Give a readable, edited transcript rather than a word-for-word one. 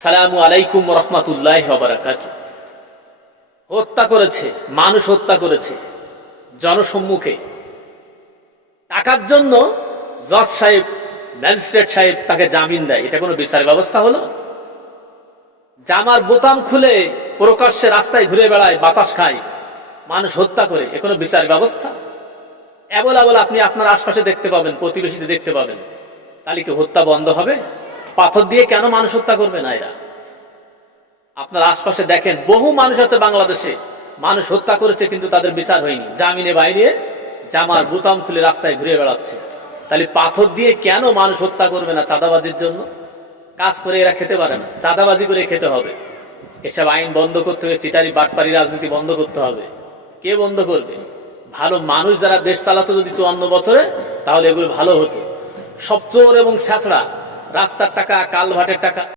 সালামু আলাইকুম রহমতুল্লাহ বারাকাতু। হত্যা করেছে, মানুষ হত্যা করেছে জনসম্মুখে। টাকার জন্য জজ সাহেব, ম্যাজিস্ট্রেট সাহেব তাকে জামিন দেয়। এটা কোনো বিচার ব্যবস্থা হলো? জামার বোতাম খুলে প্রকাশ্যে রাস্তায় ঘুরে বেড়ায়, বাতাস খায়, মানুষ হত্যা করে, এ কোনো বিচার ব্যবস্থা? এবল আবল আপনি আপনার আশপাশে দেখতে পাবেন, প্রতিবেশীতে দেখতে পাবেন। তাহলে কি হত্যা বন্ধ হবে? পাথর দিয়ে কেন মানুষ হত্যা করবে না এরা? আপনার আশপাশে দেখেন, বহু মানুষ আছে বাংলাদেশে মানুষ হত্যা করেছে, কিন্তু তাদের বিচার হয়নি। জামিনে বাইরে জামার বোতাম খুলে রাস্তায় ঘুরে বেড়াচ্ছে। তাহলে পাথর দিয়ে কেন মানুষ হত্যা করবে না? চাঁদাবাজির জন্য কাজ করে এরা খেতে পারে না, চাঁদাবাজি করে খেতে হবে। এসব আইন বন্ধ করতে হবে, চিটারি বাটপারি রাজনীতি বন্ধ করতে হবে। কে বন্ধ করবে? ভালো মানুষ যারা দেশ চালাতো যদি 54 বছরে, তাহলে এগুলো ভালো হতো। সব চোর এবং ছেঁচড়া, রাস্তার টাকা, কালভাটের টাকা